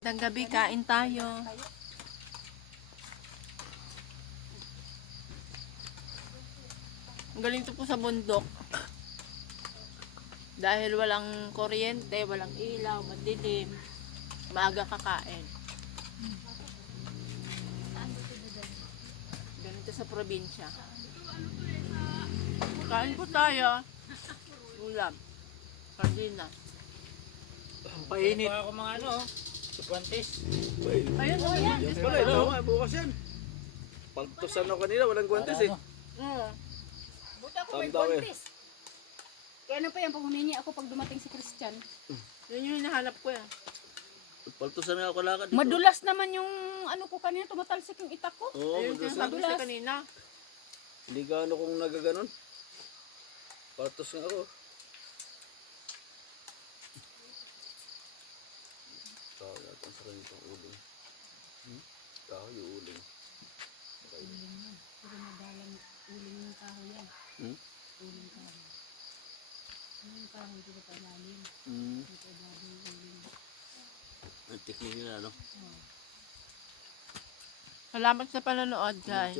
Magandang gabi, kain tayo. Ang galing to po sa bundok. Dahil walang kuryente, walang ilaw, madilim. Maaga kakain. Ganito sa probinsya. Kain po tayo. Ulam. Sardinas. Painit. ako mga ano, supuantes. Ayun, oh yan. Pala, ito nga, bukas yan. Pagtusan ako kanina, walang guwantes eh. Mm. Buta ako may Tanda ko eh. Kaya ano pa yan, pag humingi ako pag dumating si Christian. Yun yung hinahanap ko yan. Pagtusan nga ako lakad dito. Madulas naman yung ano ko kanina, tumatalsik yung itak ko. Oo, Ayun yung madulas. sinasabi ko sa kanina. Hindi gaano kung nagaganon. Pagtus nga ako. Yata sa kanito ang uling. Hmm? Tao yung uling. Pero madalang uling ng kahoy yan. Hmm? Uling kahoy. Uling kahoy, hindi ko pa ilalim. Hmm. Ko ilalim yung uling. Ang technique nila, no? Salamat sa panonood, guys.